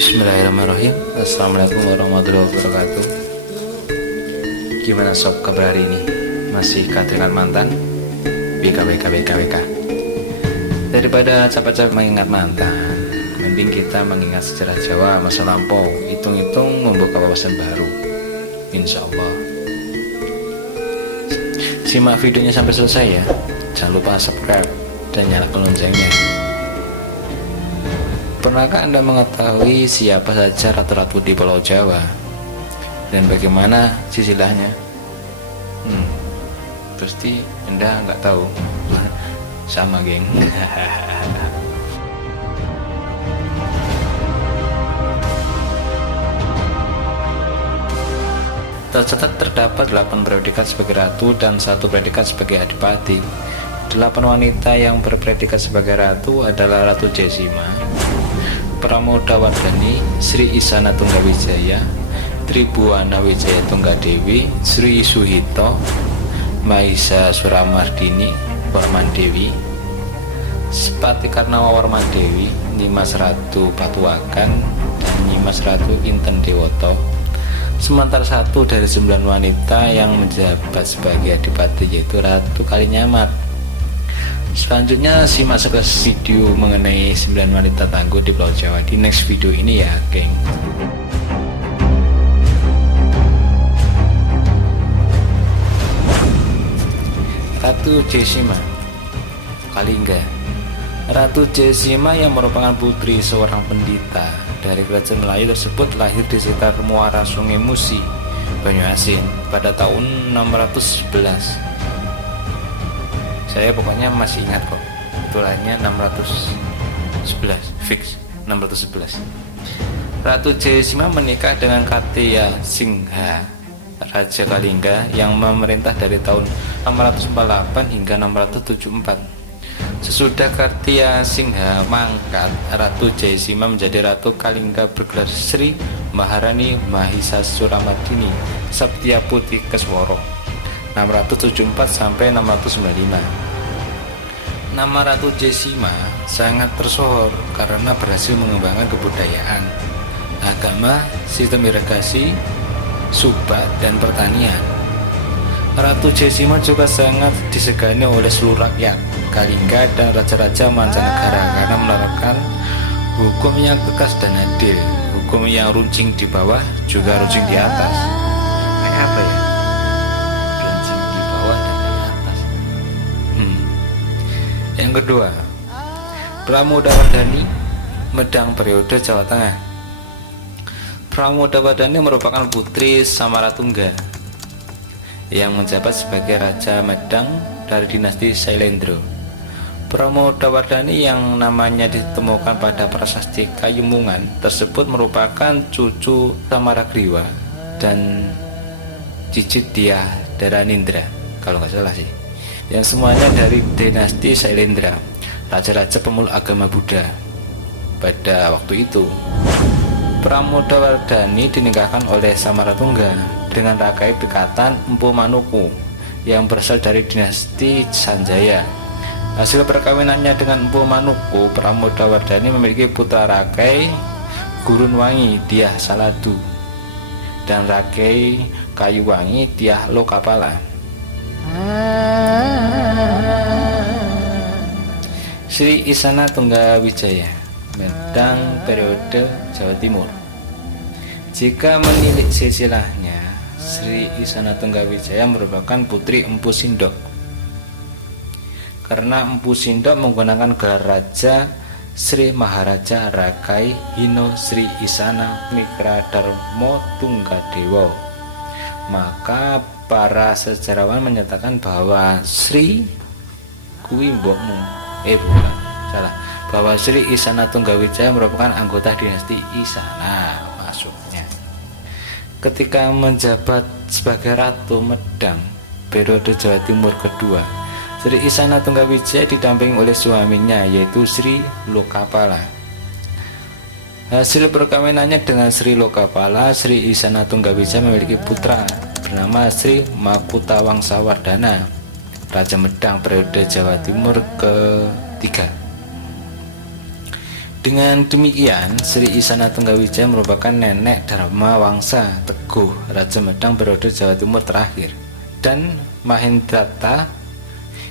Bismillahirrahmanirrahim. Assalamualaikum warahmatullahi wabarakatuh. Gimana sob kabar hari ini? Masih katringan mantan? BK. Daripada capek-capek mengingat mantan, mending kita mengingat sejarah Jawa masa lampau. Hitung-hitung membuka wawasan baru, insya Allah. Simak videonya sampai selesai ya. Jangan lupa subscribe dan nyalakan loncengnya. Pernahkah Anda mengetahui siapa saja ratu-ratu di Pulau Jawa dan bagaimana silsilahnya? Pasti Anda nggak tahu. Sama geng. Tercatat terdapat 8 predikat sebagai ratu dan 1 predikat sebagai adipati. 8 wanita yang berpredikat sebagai ratu adalah Ratu Jesima, Pramodawardhani, Sri Isana Tunggawijaya, Tribuana Wijaya Tunggadewi, Sri Suhito, Mahisa Suramardini Warmandewi, Sepati Karnawa Warmandewi, Nimas Ratu Patuakan, dan Nimas Ratu Inten Dewoto. Sementara 1 dari 9 wanita yang menjabat sebagai adipati yaitu Ratu Kalinyamat. Selanjutnya simak sekilas video mengenai 9 wanita tangguh di Pulau Jawa di next video ini ya geng. Ratu Jesima Kalingga. Ratu Jesima yang merupakan putri seorang pendeta dari kerajaan Melayu tersebut lahir di sekitar muara Sungai Musi, Banyuasin pada tahun 611. Saya pokoknya masih ingat kok, itulannya 611, fix 611. Ratu Jesima menikah dengan Kartiya Singha, Raja Kalingga yang memerintah dari tahun 648 hingga 674. Sesudah Kartiya Singha mangkat, Ratu Jesima menjadi Ratu Kalingga bergelar Sri Maharani Mahisa Suramardini Saptiaputri Kesworo 674 sampai 695. Nama Ratu Jesima sangat tersohor karena berhasil mengembangkan kebudayaan, agama, sistem irigasi, subak, dan pertanian. Ratu Jesima juga sangat disegani oleh seluruh rakyat Kalingga dan raja-raja mancanegara karena menerapkan hukum yang tegas dan adil, hukum yang runcing di bawah juga runcing di atas. Kayak apa ya? Runcing di bawah dan di atas. Yang kedua, Pramodawardhani, Medang periode Jawa Tengah. Pramodawardhani merupakan putri Samaratungga yang menjabat sebagai Raja Medang dari dinasti Sailendra. Pramodawardhani yang namanya ditemukan pada prasasti Kayemungan tersebut merupakan cucu Samaragriwa dan cicit Dyah Dharanindra kalau nggak salah sih, yang semuanya dari dinasti Sailendra, raja-raja pemeluk agama Buddha pada waktu itu. Pramodawardhani dinikahkan oleh Samaratungga dengan Rakai Pikatan Empu Manuku yang berasal dari dinasti Sanjaya. Hasil perkawinannya dengan Empu Manuku, Pramodawardhani memiliki putra Rakai Gurunwangi Dyah Saladu dan Rakai Kayuwangi Dyah Lokapala. Sri Isana Tunggawijaya, Medang periode Jawa Timur. Jika menilik silsilahnya, Sri Isana Tunggawijaya merupakan putri Empu Sindok. Karena Empu Sindok menggunakan gelar raja Sri Maharaja Rakai Hino Sri Isana Mikradarmo Tunggadewa, maka para sejarawan menyatakan bahwa Sri kuwi mbokmu bukan, salah, bahwa Sri Isana Tunggawijaya merupakan anggota dinasti Isana masuknya. Ketika menjabat sebagai Ratu Medang periode Jawa Timur kedua, Sri Isana Tunggawijaya didampingi oleh suaminya yaitu Sri Lokapala. Hasil perkawinannya dengan Sri Lokapala, Sri Isana Tunggawijaya memiliki putra bernama Sri Makutawangsawardhana, Raja Medang periode Jawa Timur ketiga. Dengan demikian, Sri Isana Tunggawijaya merupakan nenek Dharma Wangsa Teguh, Raja Medang periode Jawa Timur terakhir, dan Mahendrata,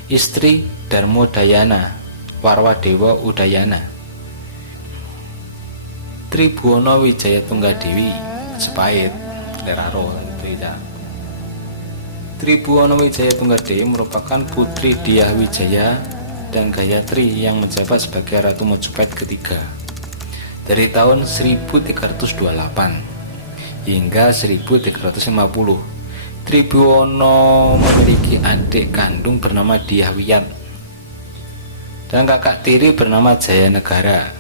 istri Darmodayana, Warwadewa Udayana. Tribhuwana Wijaya Tunggadewi, Majapahit, Leraro itu ya. Tribhuwana Wijaya Tunggadewi merupakan putri Dyah Wijaya dan Gayatri yang menjabat sebagai Ratu Majapahit ketiga dari tahun 1328 hingga 1350. Tribhuwana memiliki adik kandung bernama Dyah Wiyat dan kakak tiri bernama Jayanegara.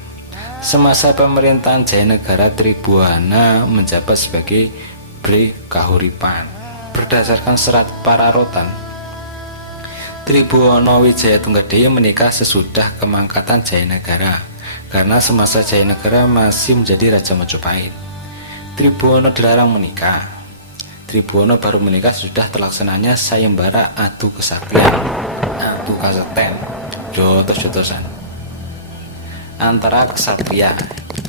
Semasa pemerintahan Jayanegara, Tribhuwana menjabat sebagai Bre Kahuripan. Berdasarkan serat Pararotan, Tribhuwana Wijaya Tunggadewi menikah sesudah kemangkatan Jayanegara karena semasa Jayanegara masih menjadi Raja Majapahit. Tribhuwana dilarang menikah. Tribhuwana baru menikah sudah terlaksananya sayembara adu kesatrian, adu kaseten, jotos-jotosan antara kesatria.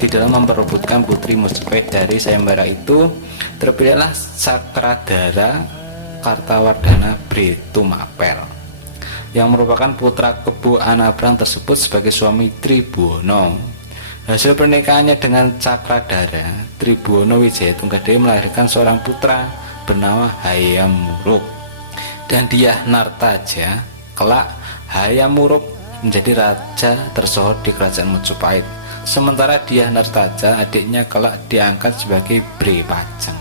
Di dalam memperebutkan putri Majapahit dari sayembara itu, terpilihlah Cakradhara Kartawardhana Bre Tumapel yang merupakan putra Kebo Anabrang tersebut sebagai suami Tribhuwana. Hasil pernikahannya dengan Cakradhara, Tribhuwana Wijaya Tunggadewi melahirkan seorang putra bernama Hayam Wuruk dan Dyah Nartaja. Kelak Hayam Wuruk menjadi raja tersohor di kerajaan Majapahit, sementara Dyah Nartaja, adiknya, kelak diangkat sebagai Bre Pajang.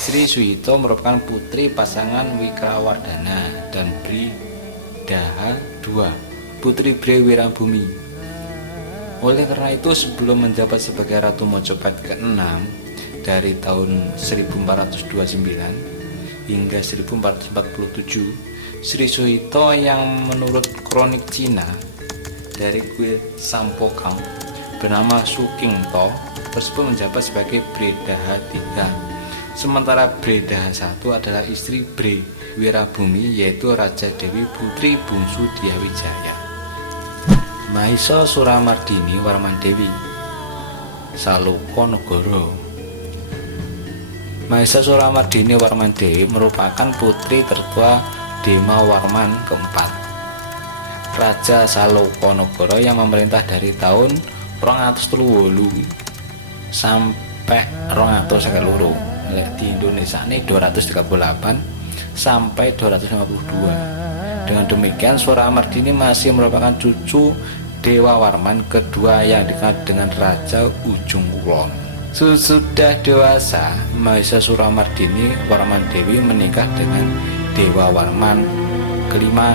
Sri Suhito merupakan putri pasangan Wikrawardhana dan Bre Daha II, putri Bre Wirabumi. Oleh karena itu, sebelum menjabat sebagai Ratu Majapahit ke-6 dari tahun 1429 hingga 1447, Sri Suhito yang menurut kronik Cina dari kuil Sampokang bernama Sukingto tersebut menjabat sebagai Bre Daha III. Sementara Bre Daha I adalah istri Bre Wirabumi, yaitu Raja Dewi putri bungsu Dyah Wijaya. Mahisa Suramardini Warmandewi, Salokanagara. Mahisa Suramardini Warmandewi merupakan putri tertua Dema Warman keempat, Raja Salokanagara yang memerintah dari tahun 238 sampai 252. Di Indonesia ini 238 sampai 252. Dengan demikian, Suramardini masih merupakan cucu Dewa Warman kedua yang dikenal dengan Raja Ujung Kulon. Sesudah dewasa, Mahisa Suramardini Warmandewi menikah dengan Dewa Warman kelima,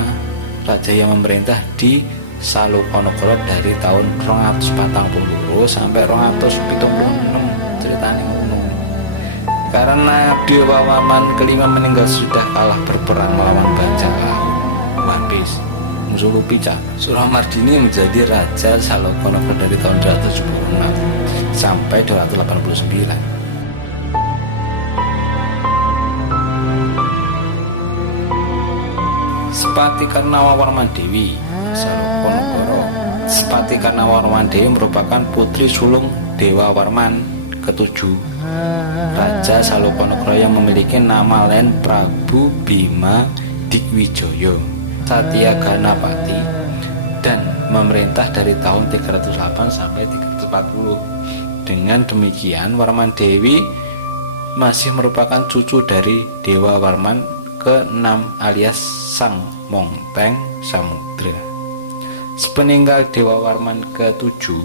raja yang memerintah di Salokanagara dari tahun 242 sampai 276 ceritanya. Karena Dewa Warman kelima meninggal sudah kalah berperang melawan bajak laut One Piece musuh Lupica, Suramardini menjadi Raja Salokanagara dari tahun 276 sampai 289. Sepati Karnawa Warmandewi Salokanagara. Sepati Karnawa Warmandewi merupakan putri sulung Dewa Warman ketujuh, Raja Salokanagara yang memiliki nama lain Prabu Bima Digwijaya Satya Ganapati dan memerintah dari tahun 308 sampai 340. Dengan demikian, Warmandewi masih merupakan cucu dari Dewa Warman ke-6 alias Sang Monteng Samudra. Sepeninggal Dewa Warman ke-7,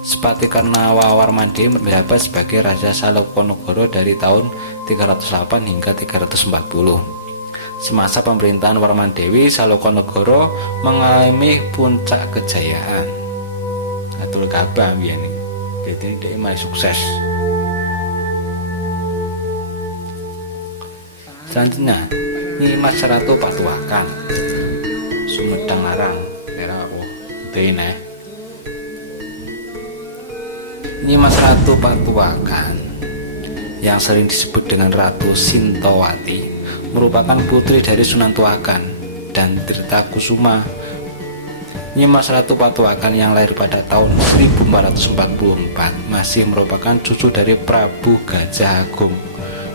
Sepati Karnawa Warmandewi menjabat sebagai Raja Salokanagara dari tahun 308 hingga 340. Semasa pemerintahan Warmandewi, Salokanagara mengalami puncak kejayaan. Atul Gabah biyen. Jadi dia mulai sukses. Selanjutnya, Nyimas Ratu Patuakan, Sumedang Larang, daerah Dene. Nyimas Ratu Patuakan yang sering disebut dengan Ratu Sintowati merupakan putri dari Sunan Tuakan dan Tirta Kusuma Nyimas Ratu Patuakan yang lahir pada tahun 1444 masih merupakan cucu dari Prabu Gajah Agung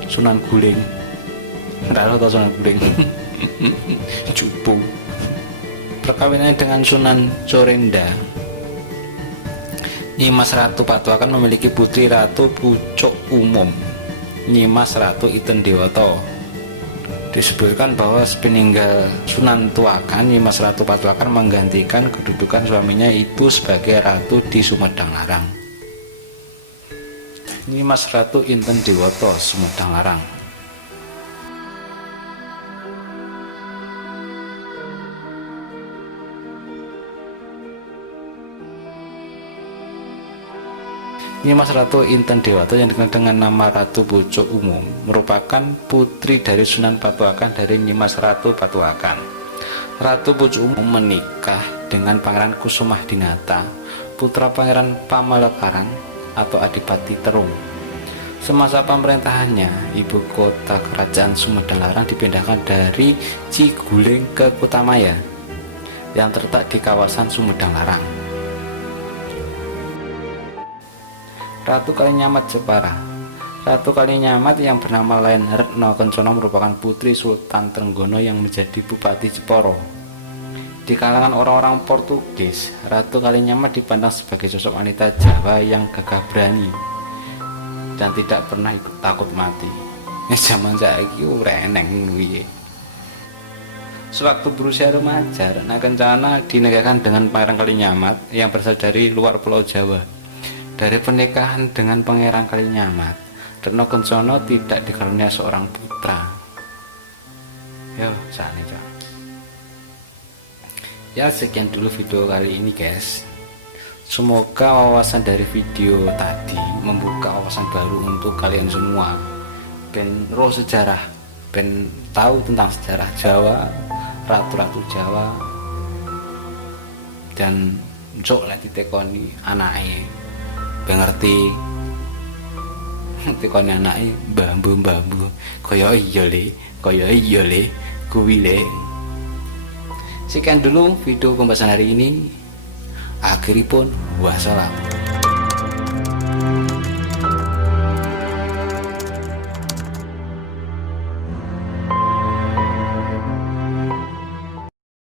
Sunan Guling. Raro atau Sunan Guling cupu. Perkawinannya dengan Sunan Corenda, Nyimas Ratu Patuakan memiliki putri Ratu Pucuk Umum, Nyimas Ratu Iten Dewata. Disebutkan bahwa sepeninggal Sunan Tuakan, Nyimas Ratu Patuakan menggantikan kedudukan suaminya itu sebagai ratu di Sumedang Larang. Nyimas Ratu Inten Dewata, Sumedang Larang. Nyimas Ratu Inten Dewata yang dikenal dengan nama Ratu Pucuk Umum merupakan putri dari Sunan Patuakan dari Nyimas Ratu Patuakan. Ratu Pucuk Umum menikah dengan Pangeran Kusumah Dinata, putra Pangeran Pamalekaran atau Adipati Terung. Semasa pemerintahannya, ibu kota kerajaan Sumedang Larang dipindahkan dari Ciguling ke Kutamaya yang terletak di kawasan Sumedang Larang. Ratu Kalinyamat Jepara. Ratu Kalinyamat yang bernama lain Retno Kencana merupakan putri Sultan Trenggono yang menjadi Bupati Jepara. Di kalangan orang-orang Portugis, Ratu Kalinyamat dipandang sebagai sosok wanita Jawa yang gagah berani dan tidak pernah ikut takut mati. Zaman saiki ora eneng piye. Sewaktu berusia remaja, Retno Kencana dinikahkan dengan Pangeran Kalinyamat yang berasal dari luar Pulau Jawa. Dari pernikahan dengan Pangeran Kalinyamat, Retno Kencana tidak dikaruniai seorang putra. Ya, sekian dulu video kali ini guys. Semoga wawasan dari video tadi membuka wawasan baru untuk kalian semua. Ben roh sejarah, ben tahu tentang sejarah Jawa, ratu-ratu Jawa, dan njok lah ditekoni anake. Ngerti tekone anake mbambu kaya iya le kuwi le. Sekian dulu video pembahasan hari ini. Akhiripun wassalam.